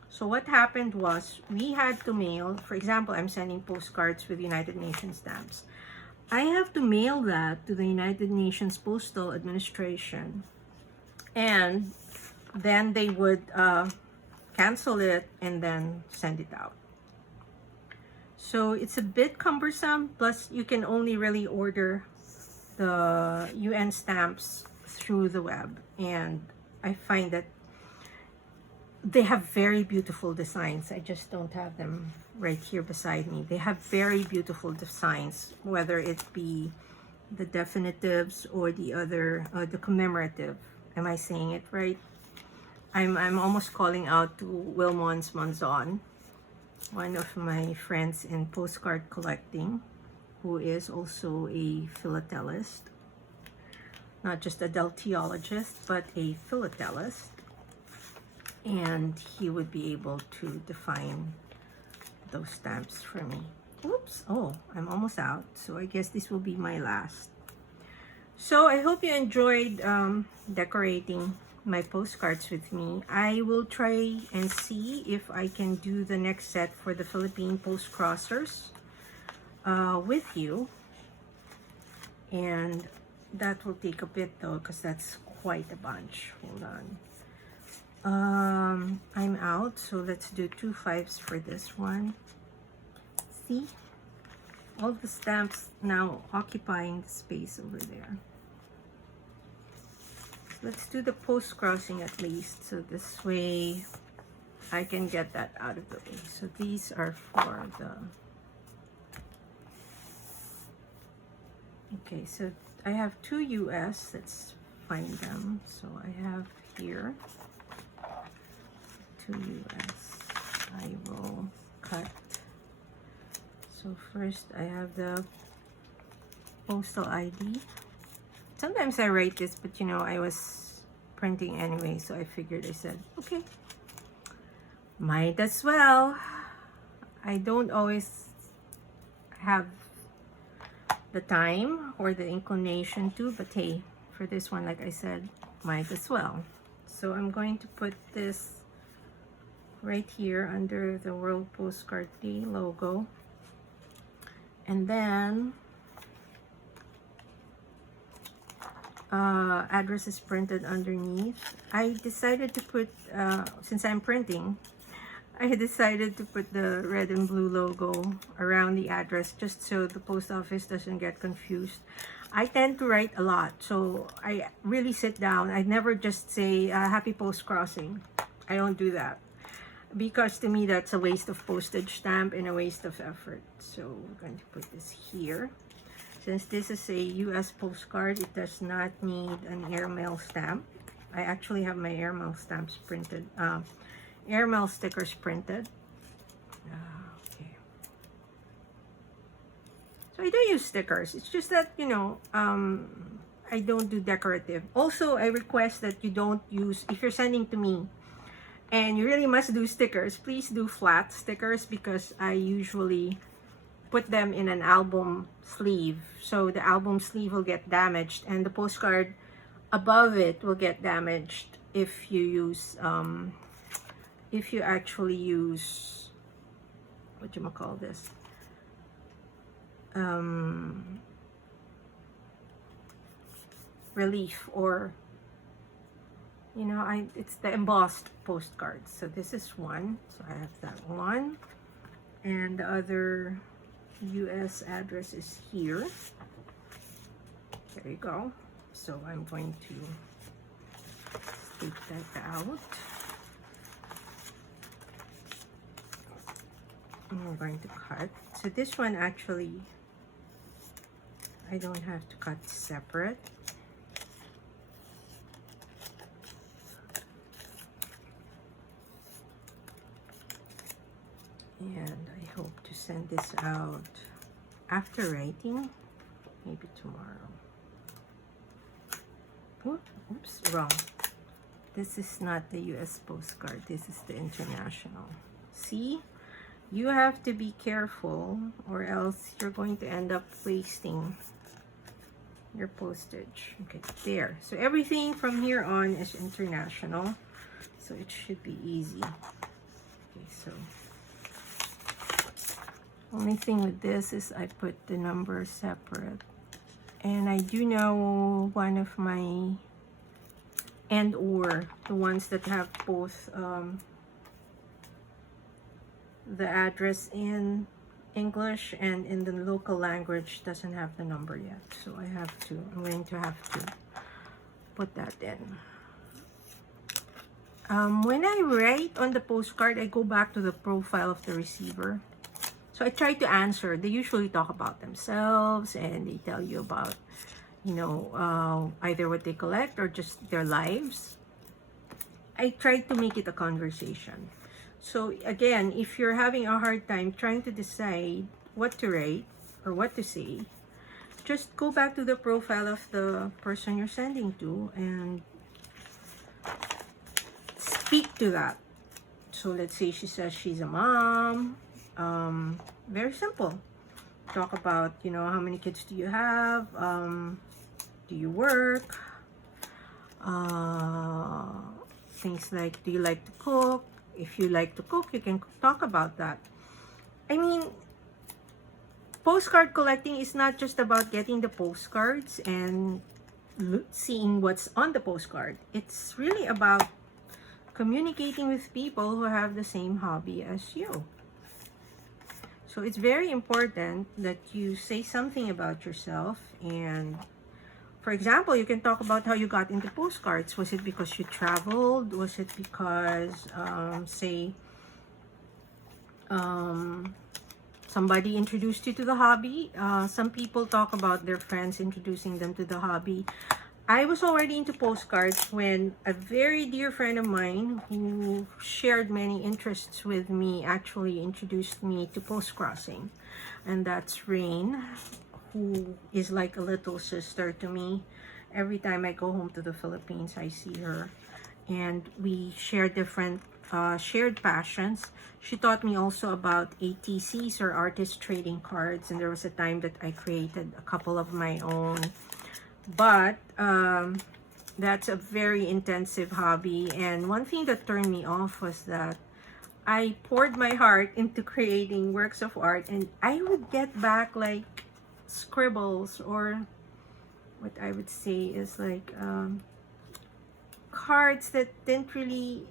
So what happened was, we had to mail, for example, I'm sending postcards with United Nations stamps. I have to mail that to the United Nations Postal Administration, and then they would cancel it and then send it out. So it's a bit cumbersome, plus you can only really order the UN stamps through the web, and I find that they have very beautiful designs. I just don't have them right here beside me. They have very beautiful designs, whether it be the definitives or the other, the commemorative. Am I saying it right? I'm almost calling out to Wilmons Monzon, one of my friends in postcard collecting, who is also a philatelist. Not just a deltiologist, but a philatelist. And he would be able to define those stamps for me. Oops, oh, I'm almost out, so I guess this will be my last. So I hope you enjoyed decorating my postcards with me. I will try and see if I can do the next set for the Philippine Post Crossers with you. And that will take a bit though, because that's quite a bunch. Hold on. I'm out, so let's do 2 5s for this one. See, all the stamps now occupying the space over there. So let's do the post crossing at least, so this way I can get that out of the way. So these are for the, okay, so I have 2 US. Let's find them. So I have here 2 US. I will cut. So first I have the Postal ID. Sometimes I write this, but you know, I was printing anyway, so I figured, I said, okay, might as well. I don't always have the time or the inclination to, but hey, for this one, like I said, might as well. So I'm going to put this right here under the World Postcard Day logo, and then address is printed underneath. I decided to put, since I'm printing, I decided to put the red and blue logo around the address, just so the post office doesn't get confused. I tend to write a lot, so I really sit down. I never just say happy post crossing. I don't do that, because to me that's a waste of postage stamp and a waste of effort. So we're going to put this here. Since this is a US postcard, it does not need an airmail stamp. I actually have my airmail stamps printed, airmail stickers printed. Okay. So I do use stickers. It's just that, you know, I don't do decorative. Also, I request that you don't use, if you're sending to me, and you really must do stickers, please do flat stickers, because I usually put them in an album sleeve. So the album sleeve will get damaged and the postcard above it will get damaged if you use, if you actually use, what you call this? Relief, or you know, it's the embossed postcards. So this is one, so I have that one, and the other US address is here. There you go. So I'm going to take that out, and I'm going to cut. So this one, actually I don't have to cut separate. And I hope to send this out after writing, maybe tomorrow. Oops, wrong. This is not the US postcard, this is the international. See, you have to be careful or else you're going to end up wasting your postage. Okay, there. So everything from here on is international, so it should be easy. Okay, so only thing with this is I put the number separate. And I do know one of my, and or the ones that have both the address in English and in the local language doesn't have the number yet. So I'm going to have to put that in. When I write on the postcard, I go back to the profile of the receiver. So I try to answer. They usually talk about themselves and they tell you about, you know, either what they collect or just their lives. I try to make it a conversation. So again, if you're having a hard time trying to decide what to write or what to say, just go back to the profile of the person you're sending to and speak to that. So let's say she says she's a mom. Very simple. Talk about, you know, how many kids do you have? Do you work? Things like, do you like to cook? If you like to cook, you can talk about that. I mean, postcard collecting is not just about getting the postcards and seeing what's on the postcard. It's really about communicating with people who have the same hobby as you. So it's very important that you say something about yourself. And for example, you can talk about how you got into postcards. Was it because you traveled? Was it because, somebody introduced you to the hobby? Some people talk about their friends introducing them to the hobby. I was already into postcards when a very dear friend of mine who shared many interests with me actually introduced me to Postcrossing. And that's Rain, who is like a little sister to me. Every time I go home to the Philippines, I see her. And we share different shared passions. She taught me also about ATCs, or artist trading cards. And there was a time that I created a couple of my own. But that's a very intensive hobby, and one thing that turned me off was that I poured my heart into creating works of art, and I would get back like scribbles, or what I would say is like cards that didn't really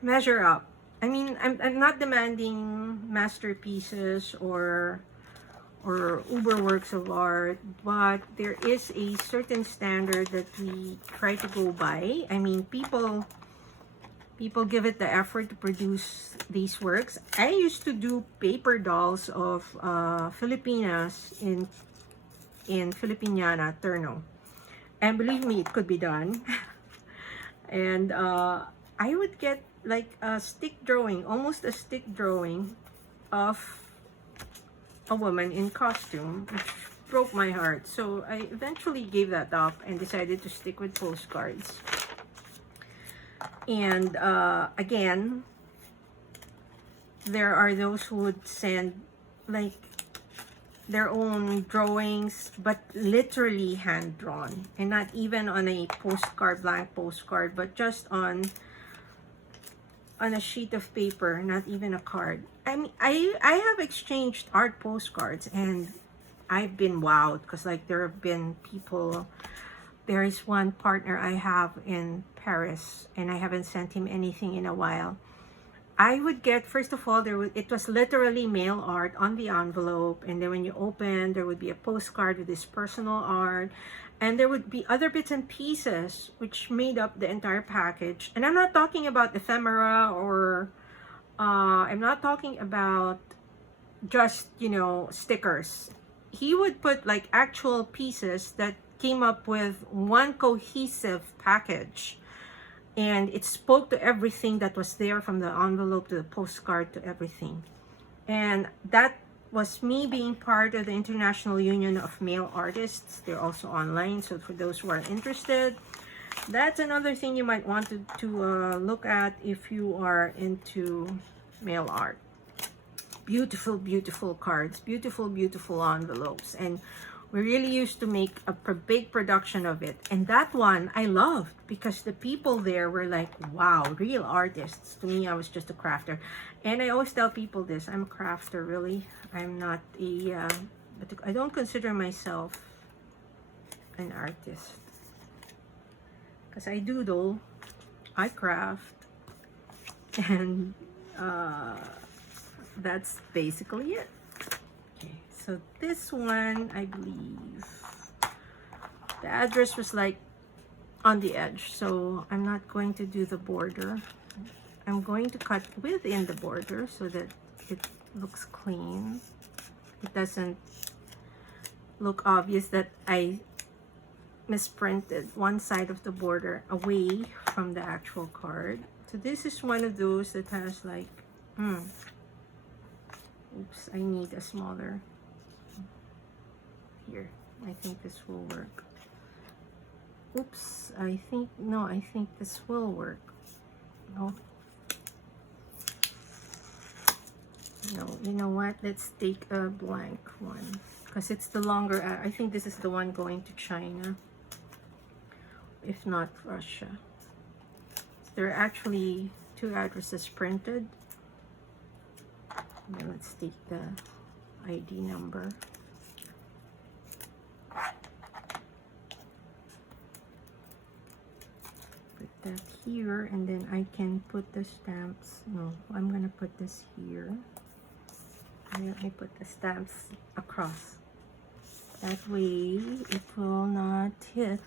measure up. I mean, I'm not demanding masterpieces or uber works of art, but there is a certain standard that we try to go by. I mean, people give it the effort to produce these works. I used to do paper dolls of Filipinas in Filipiniana, Terno, and believe me, it could be done. And I would get like a stick drawing, almost a stick drawing of a woman in costume, which broke my heart. So I eventually gave that up and decided to stick with postcards. And again, there are those who would send like their own drawings, but literally hand drawn, and not even on a postcard, blank postcard, but just on a sheet of paper, not even a card. I mean, I have exchanged art postcards, and I've been wowed because like there have been people. There is one partner I have in Paris, and I haven't sent him anything in a while. I would get, first of all, it was literally mail art on the envelope, and then when you open, there would be a postcard with this personal art, and there would be other bits and pieces which made up the entire package. And I'm not talking about ephemera, or I'm not talking about just, you know, stickers. He would put like actual pieces that came up with one cohesive package. And it spoke to everything that was there, from the envelope to the postcard to everything. And that was me being part of the International Union of Mail Artists. They're also online, so for those who are interested, that's another thing you might want to look at if you are into mail art. Beautiful, beautiful cards, beautiful, beautiful envelopes. And we really used to make a big production of it. And that one I loved because the people there were like, wow, real artists. To me, I was just a crafter. And I always tell people this, I'm a crafter, really. I'm not but I don't consider myself an artist. Because I doodle, I craft, and that's basically it. So this one, I believe, the address was like on the edge, so I'm not going to do the border. I'm going to cut within the border so that it looks clean. It doesn't look obvious that I misprinted one side of the border away from the actual card. So this is one of those that has like, oops, I need a smaller. Here, I think this will work. Oops, I think this will work. No, you know what, let's take a blank one because it's the longer. I think this is the one going to China, if not Russia. There are actually 2 addresses printed. And then let's take the ID number. That here, and then I can put the stamps. No, I'm gonna put this here. Let me put the stamps across. That way it will not hit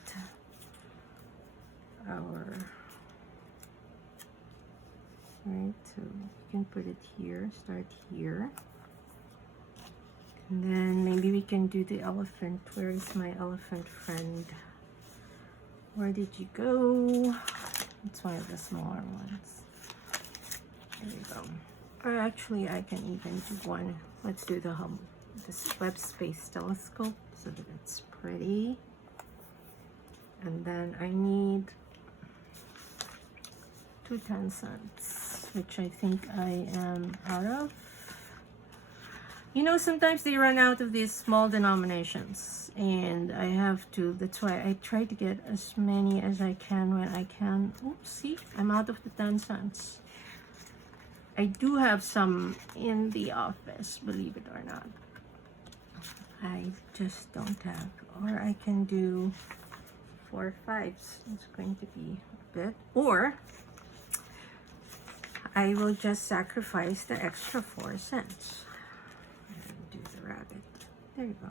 our, right? So you can put it here, start here. And then maybe we can do the elephant. Where is my elephant friend? Where did you go? It's one of the smaller ones. There we go. Or actually, I can even do one. Let's do the this Webb Space Telescope so that it's pretty. And then I need 2 10-cents, which I think I am out of. You know, sometimes they run out of these small denominations, and I have to, that's why I try to get as many as I can when I can. Oops, see, I'm out of the 10 cents. I do have some in the office, believe it or not. I just don't have, or I can do 4 5s. It's going to be a bit, or I will just sacrifice the extra 4 cents. Rabbit. There you go.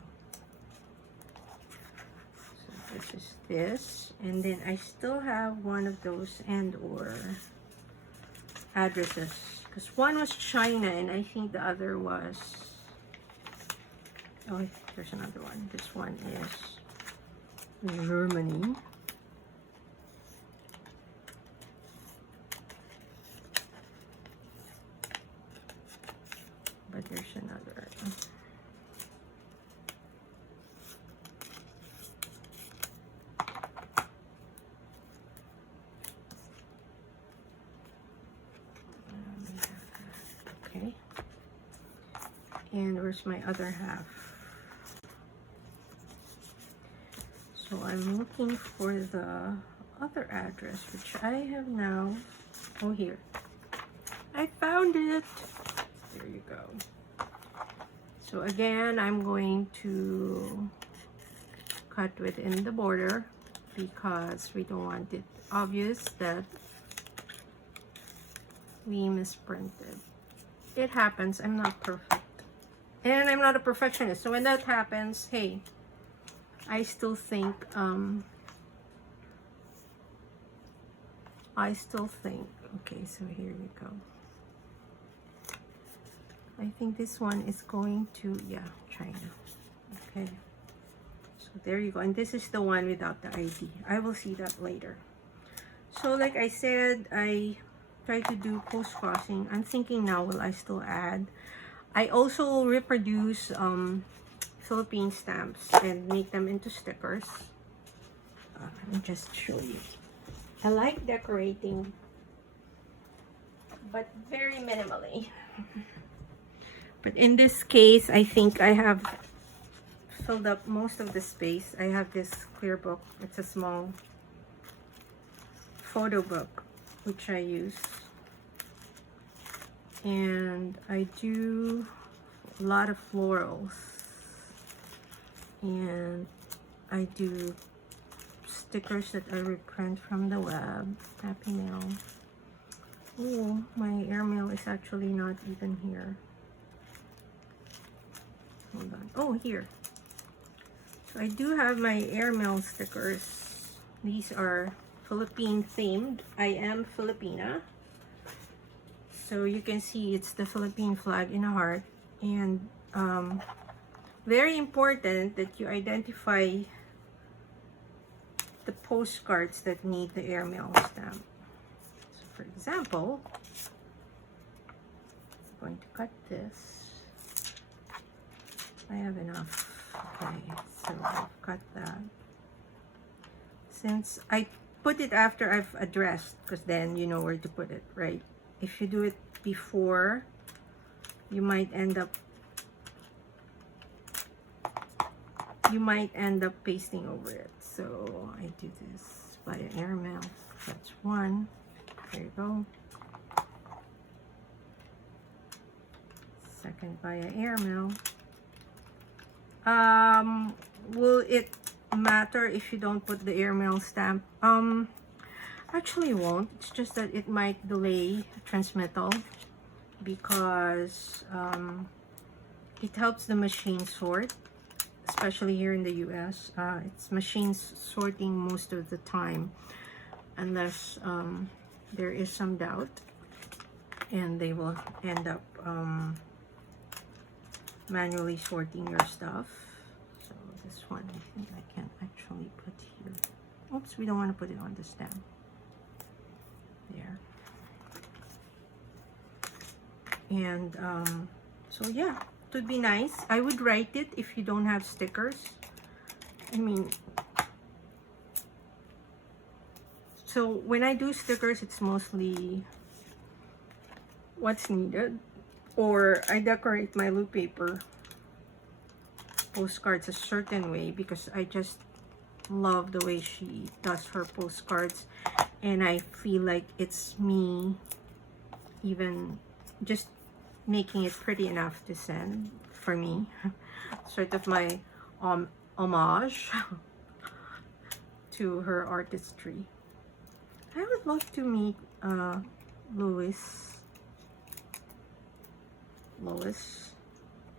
So this is this, and then I still have one of those and or addresses, because one was China and I think the other was, oh, there's another one. This one is Germany. But there's another. And where's my other half? So I'm looking for the other address, which I have now. Oh, here. I found it. There you go. So again, I'm going to cut within the border because we don't want it obvious that we misprinted. It happens. I'm not perfect. And I'm not a perfectionist. So when that happens, hey, I still think, okay, so here you go. I think this one is going to, yeah, China. Okay. So there you go. And this is the one without the ID. I will see that later. So like I said, I try to do post-crossing. I'm thinking now, will I still add? I also reproduce Philippine stamps and make them into stickers. Let me just show you. I like decorating, but very minimally. But in this case, I think I have filled up most of the space. I have this clear book. It's a small photo book, which I use. And I do a lot of florals. And I do stickers that I reprint from the Webb. Happy Mail. Oh, my Airmail is actually not even here. Hold on. Oh, here. So I do have my Airmail stickers. These are Philippine themed. I am Filipina. So you can see it's the Philippine flag in a heart. And very important that you identify the postcards that need the Airmail stamp. So for example, I'm going to cut this. I have enough. Okay, so I've cut that. Since I put it after I've addressed, because then you know where to put it, right? If you do it before, you might end up pasting over it. So I do this via Airmail. That's one. There you go. Second via Airmail. Will it matter if you don't put the Airmail stamp? Actually won't. It's just that it might delay transmittal because it helps the machine sort, especially here in the US. It's machines sorting most of the time unless there is some doubt, and they will end up manually sorting your stuff. So this one I think I can actually put here. Oops, we don't want to put it on the stamp. There. And so yeah, it would be nice. I would write it if you don't have stickers. I mean, so when I do stickers, it's mostly what's needed. Or I decorate my loop paper postcards a certain way because I just love the way she does her postcards, and I feel like it's me even just making it pretty enough to send for me. Sort of my homage to her artistry. I would love to meet Lois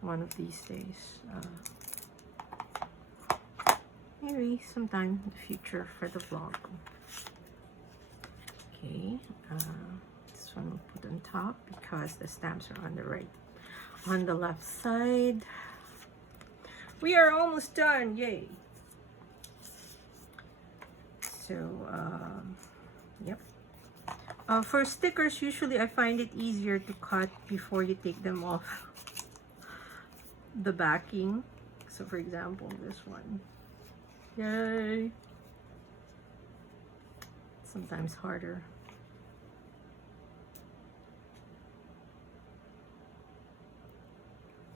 one of these days. Maybe sometime in the future for the vlog. Okay, this one we'll put on top because the stamps are on the right, on the left side. We are almost done, yay! So, yep. For stickers, usually I find it easier to cut before you take them off the backing. So for example, this one. Yay! Sometimes harder.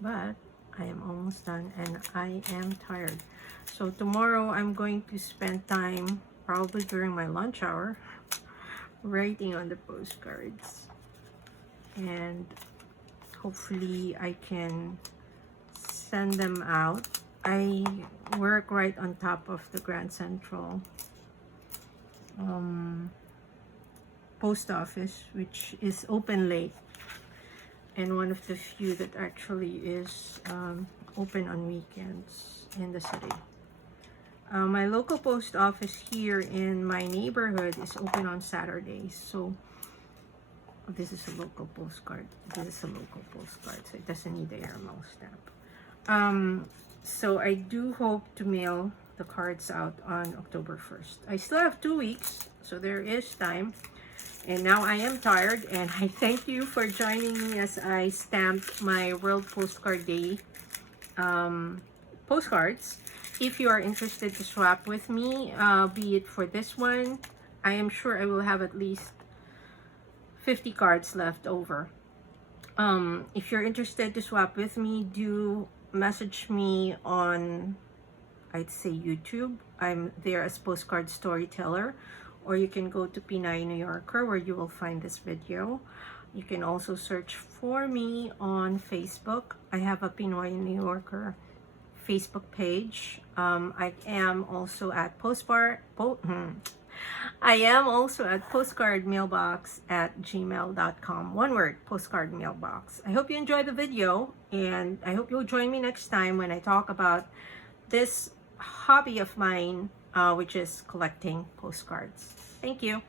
but I am almost done and I am tired. So tomorrow I'm going to spend time, probably during my lunch hour, writing on the postcards, and hopefully I can send them out. I work right on top of the Grand Central post office, which is open late, and one of the few that actually is open on weekends in the city. My local post office here in my neighborhood is open on Saturdays, so this is a local postcard. This is a local postcard, so it doesn't need the airmail stamp. So I do hope to mail the cards out on October 1st. I still have 2 weeks, so there is time. And now I am tired, and I thank you for joining me as I stamped my World Postcard Day postcards. If you are interested to swap with me, be it for this one, I am sure I will have at least 50 cards left over. If you're interested to swap with me, do message me on, I'd say, YouTube. I'm there as Postcard Storyteller, or you can go to Pinay New Yorker, where you will find this video. You can also search for me on Facebook. I have a Pinoy New Yorker Facebook page. I am also at postcardmailbox@gmail.com. One word, postcard mailbox. I hope you enjoyed the video, and I hope you'll join me next time when I talk about this hobby of mine, which is collecting postcards. Thank you.